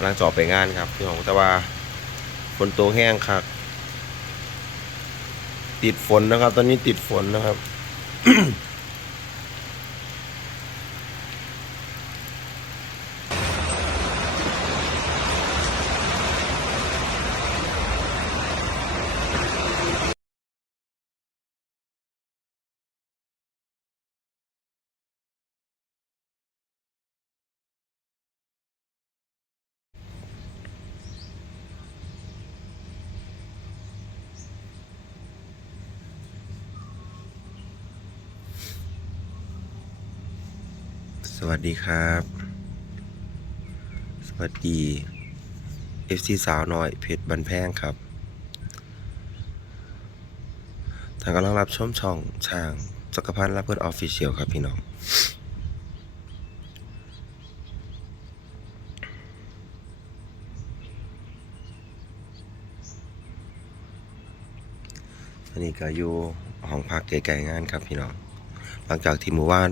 กำลังจะอไปงานครับพี่น้องแต่ว่าฝนตกแห้งครับติดฝนนะครับ ตอนนี้ติดฝนนะครับ สวัสดีครับ สวัสดี FC สาวน้อยเพชรบันแพงครับทางกำลังรับชมช่องช่างจักรพันธ์รับเพื่อนออฟฟิเชียลครับพี่น้อง อันนี้ก็อยู่ห้องพักไกลๆงานครับพี่น้อง หลังจากที่หมู่บ้าน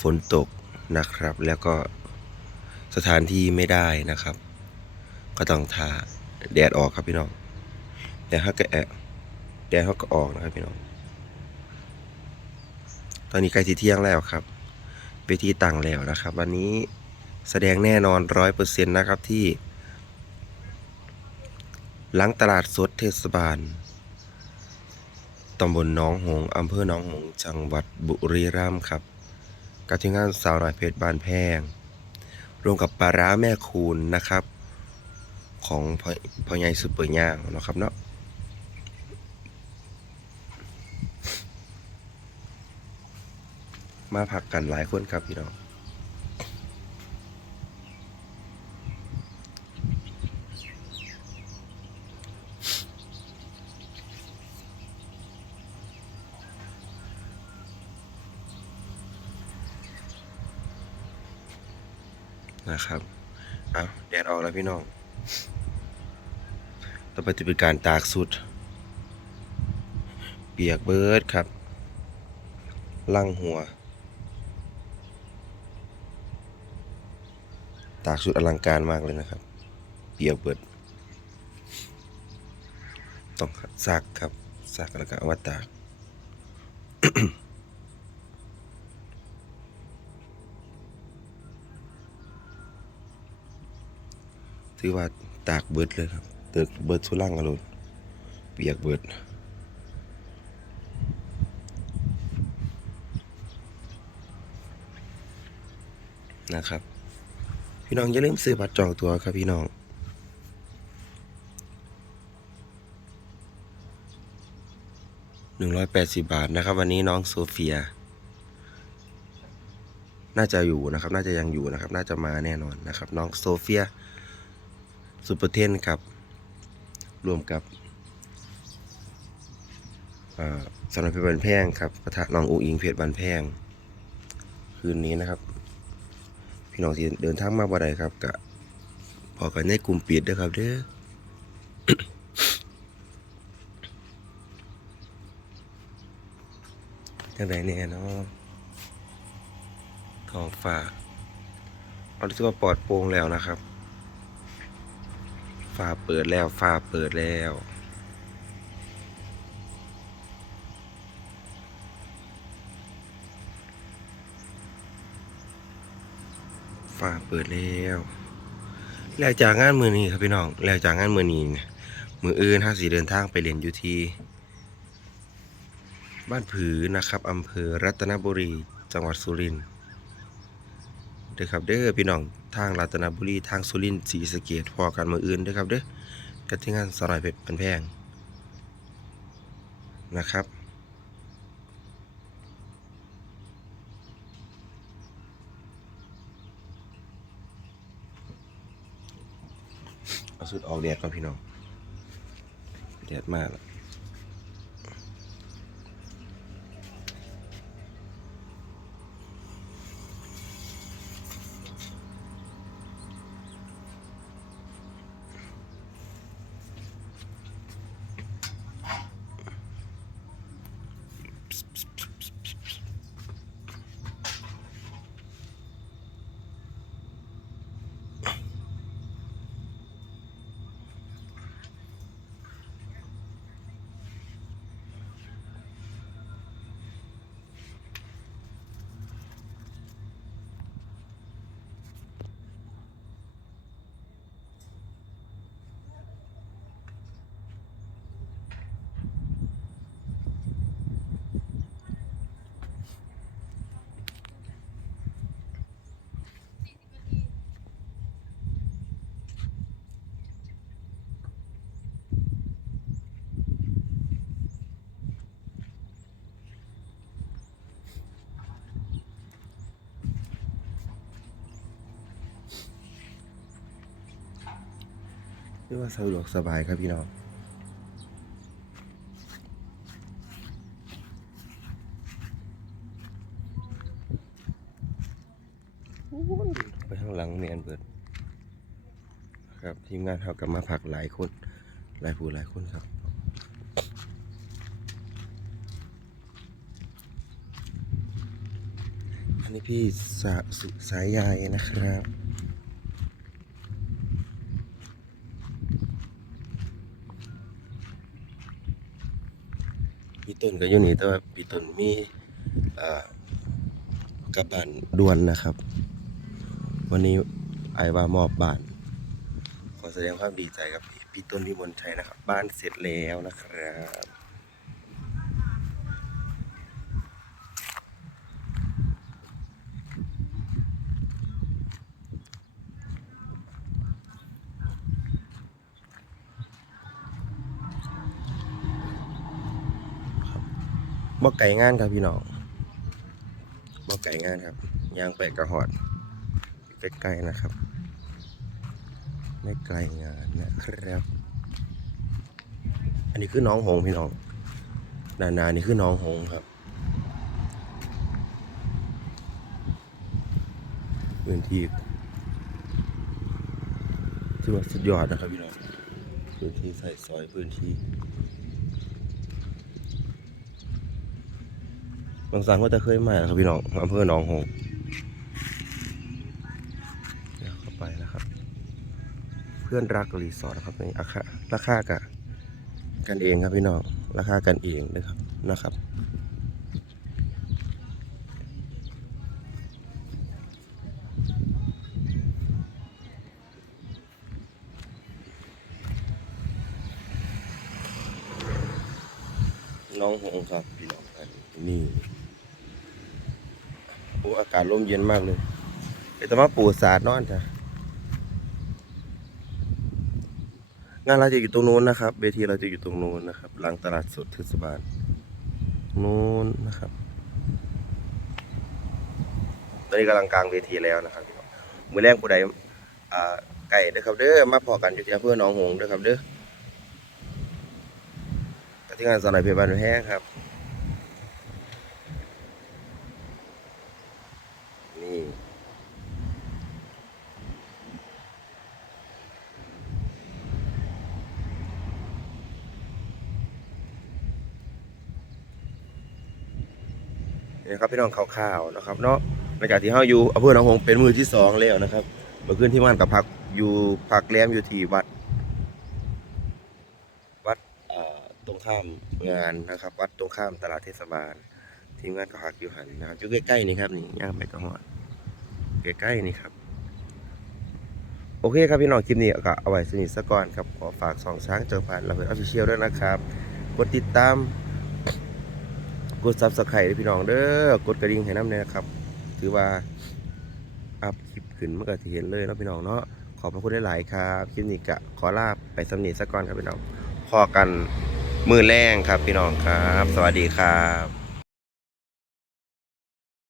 ฝนตกนะครับ แล้วก็สถานที่ไม่ได้นะครับ ก็ต้องทาแดดออกครับพี่น้องแดดเขาก็แอะแดดเขาก็ออกนะครับพี่น้อง ตอนนี้ใกล้ที่เที่ยงแล้วครับเวทีตั้งแล้วนะครับ วันนี้แสดงแน่นอนร้อยเปอร์เซ็นต์นะครับที่ หลังตลาดสดเทศบาลตำบลหน้องหงอำเภอหน้องหง จังหวัดบุรีรัมย์ครับ กับทีมงานสาวน้อยเพชรบานแพง รวมกับปลาร้าแม่คูณนะครับ ของพ่อใหญ่ซุดเปอร์ย่างนะครับเนาะมาพักกันหลายคนครับพี่น้อง นะครับเอาแดดออกแล้วพี่น้อง ต่อไปจะเป็นการตากสุด เปียกเบิร์ดครับ ลั่งหัว ตากสุดอลังการมากเลยนะครับ เปียกเบิร์ดต้องซักครับซักแล้วก็เอามาตาก ถือว่าตากเบิดเลยครับเติกเบิดสุร่างกันเลยเปียกเบิดนะครับ พี่น้องอย่าลืมซื้อบัตรจองตัวครับพี่น้องหนึ่งร้อยแปดสิบบาทนะครับ วันนี้น้องโซเฟีย น่าจะอยู่นะครับ น่าจะยังอยู่นะครับ น่าจะมาแน่นอนนะครับ น้องโซเฟีย สุปเปอร์เทนครับรวมกับสำนักเพชรบันแพงครับปะทะน้องอูอิงเพชรบันแพง คืนนี้นะครับ พี่น้องที่เดินทางมาบ่ได้ครับกะพอกันในกลุ่มปิดด้อครับเด้อจังไดแน่เนาะทองฟ้าเอารู้สึกว่าปลอดโปร่งแล้วนะครับ ฟ้าเปิดแล้วฟ้าเปิดแล้วฟ้าเปิดแล้ว แล้วจากงานมือนี้ครับพี่น้อง แล้วจากงานมือนี้เนี่ยมืออื่นห้าสีเดินทางไปเรียนอยู่ที่บ้านผือนะครับอำเภอรัตนบุรี จังหวัดสุรินทร์ เด้อครับเด้อพี่น้องทางรัตนบุรีทางสุรินทร์ศรีสะเกดพอกันมืออื่นเด้อครับเด้อกับที่งานสลายเพชรเป็นแพงนะครับเอาสุดออกแดดก่อนพี่น้องแดดมากแล้ว sp- เรียกว่าสะดวกสบายครับพี่น้องไปข้างหลังเมียนเบิด ครับทีมงานเขากลับมาผักหลายคน หลายผู้หลายคนครับอันนี้พี่สาสุสายยายนะครับ ต้นก็อยู่นี่แต่ว่าปีต้นมีกระบานด่วนนะครับ วันนี้ไอว่ามอบบ้าน ขอแสดงความดีใจกับพี่พี่ต้นพี่มนชัยนะครับ บ้านเสร็จแล้วนะครับ บ่ไก่งานครับพี่น้องบ่ไก่งานครับยางไปกระหอดใกล้ๆนะครับ ไม่ไกลงานนะครับ อันนี้คือน้องหงพี่น้องนานานี่คือน้องหงครับพื้นที่ถือว่าสุดยอดนะครับพี่น้องพื้นที่ใส่ซอยพื้นที่ บางสารก็จะเคยมานะครับพี่น้องอำเภอหนองหงส์เดี๋ยวเข้าไปนะครับ เพื่อนรักรีสอร์ทนะครับนี่อาคาราคากะกันเองครับพี่น้องราคากันเองนะครับนะครับน้องหงส์ครับพี่น้องครับนี่ อากาศร่มเย็นมากเลยเดี๋ยวจะมาปูสาดนอนจ้ะงานเราจะอยู่ตรงนู้นนะครับเวทีเราจะอยู่ตรงนู้นนะครับ หลังตลาดสดเทศบาลนู้นนะครับตอนนี้กำลังกลางเวทีแล้วนะครับพี่น้องมือแรกผู้ใดไก่เด้อครับเด้อมาพอกันอยู่ที่อำเภอหนองหงส์เด้อครับเด้อที่งานสอนหน่อยเพชรบ้านแห้งครับ นี่ นะครับพี่น้องข่าวๆนะครับเนาะหลังจากที่เฮาอยู่อำเภอหนองหงเป็นมือที่สองแล้วนะครับเมื่อคืนที่ม่านกับพักอยู่พักแรมอยู่ที่วัด วัดตรงข้ามงานนะครับ วัดตรงข้ามตลาดเทศบาล ทีมงานก็พักอยู่หันนะครับอยู่ใกล้ๆนี่ครับนี่ย่างไปกระหอดใกล้ๆนี่ครับโอเคครับพี่น้องคลิปนี้ก็เอาไว้สนิทสะก่อนครับขอฝากสองช้างเจอผ่านเราเป็นออฟฟิเชียลด้วยนะครับกดติดตาม กดซับสไครต์พี่น้องเด้อกดกระดิ่งให้น้ำเนี่ยนะครับ ถือว่าอัพคลิปขึ้นเมื่อกี้เห็นเลยเนาะพี่น้องเนาะขอบพระคุณหลายๆครับคลิปนี้ก็ขอลาไปสำนีสักก่อนครับพี่น้องพอกันมือแรงครับพี่น้องครับ สวัสดีครับ